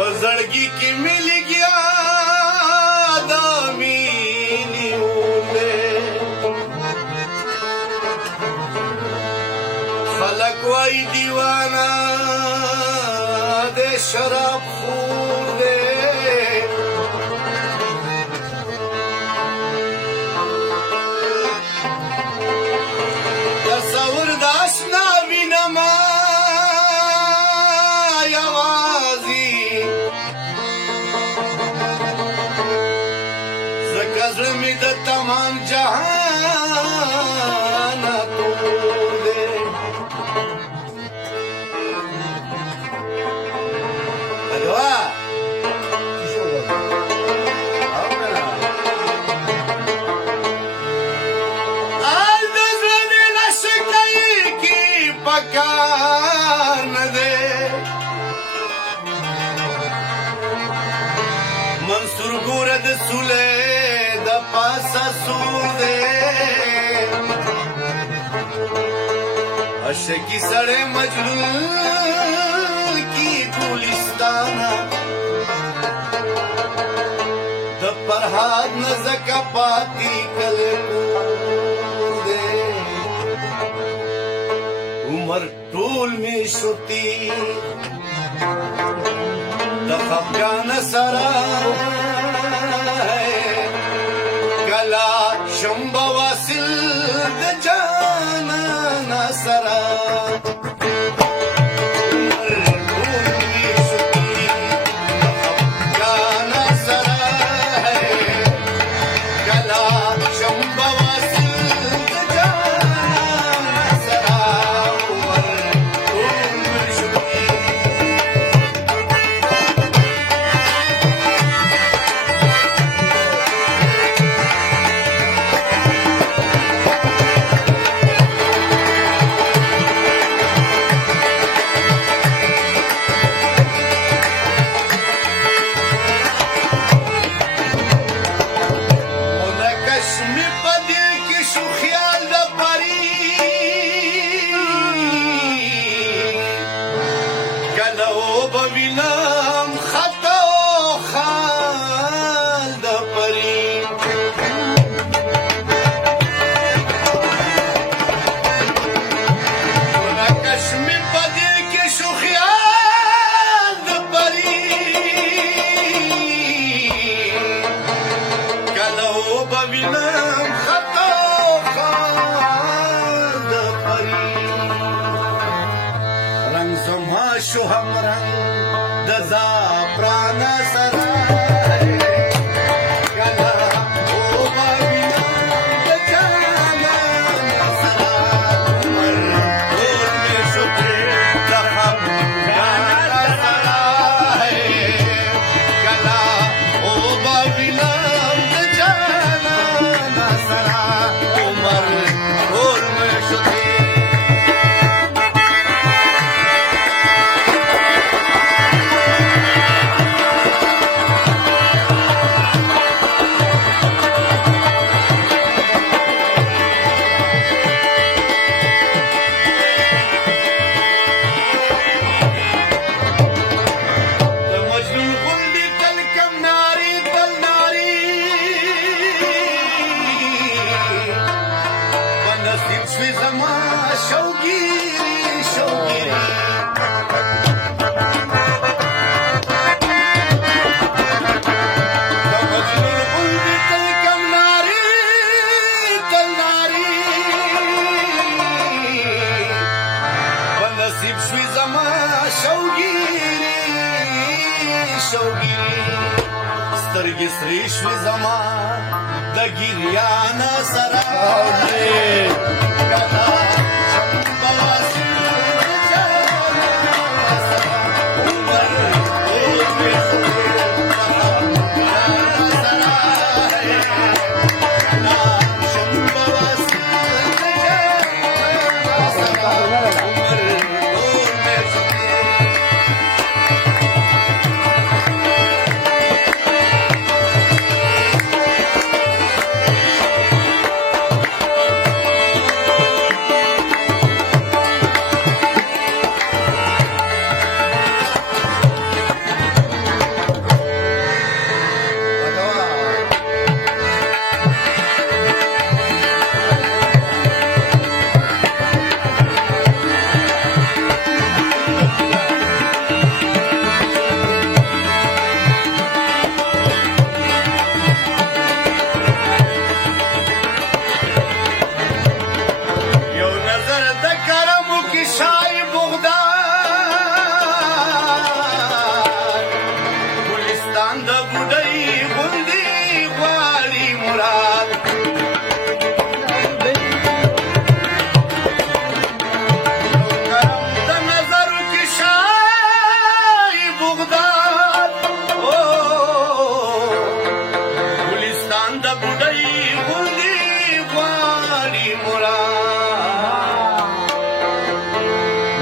पजड़गी की मिल गया दामीनी उले खलक वाई दीवाना दे शराब खूर दे तस्वुर दाशना बिनमा में द तमाम जहान तोड़ दे अगवा आज दजने लशकई की पकान दे मंसूर गुरद सुले पासा सूदे अशकी सड़े मजनून की गुलिस्ताना द परहाद न ज़का पाती कल कूदे उमर टूल में शुती द खफगान सरा कला शंबा वासिल द जाना नसरा शो हम रंग दजा प्राणा सरा سترګې سرې شوې زما د ګریانا سره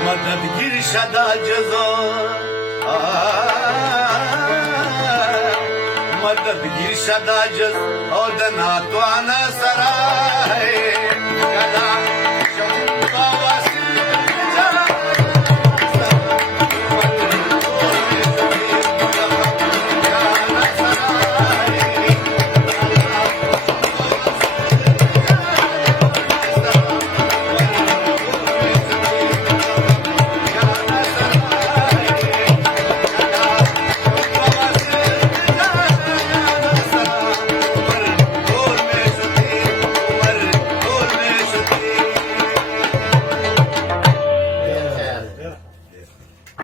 مددگیر شدا جزو مددگیر شدا جز او د ناتوانا سرای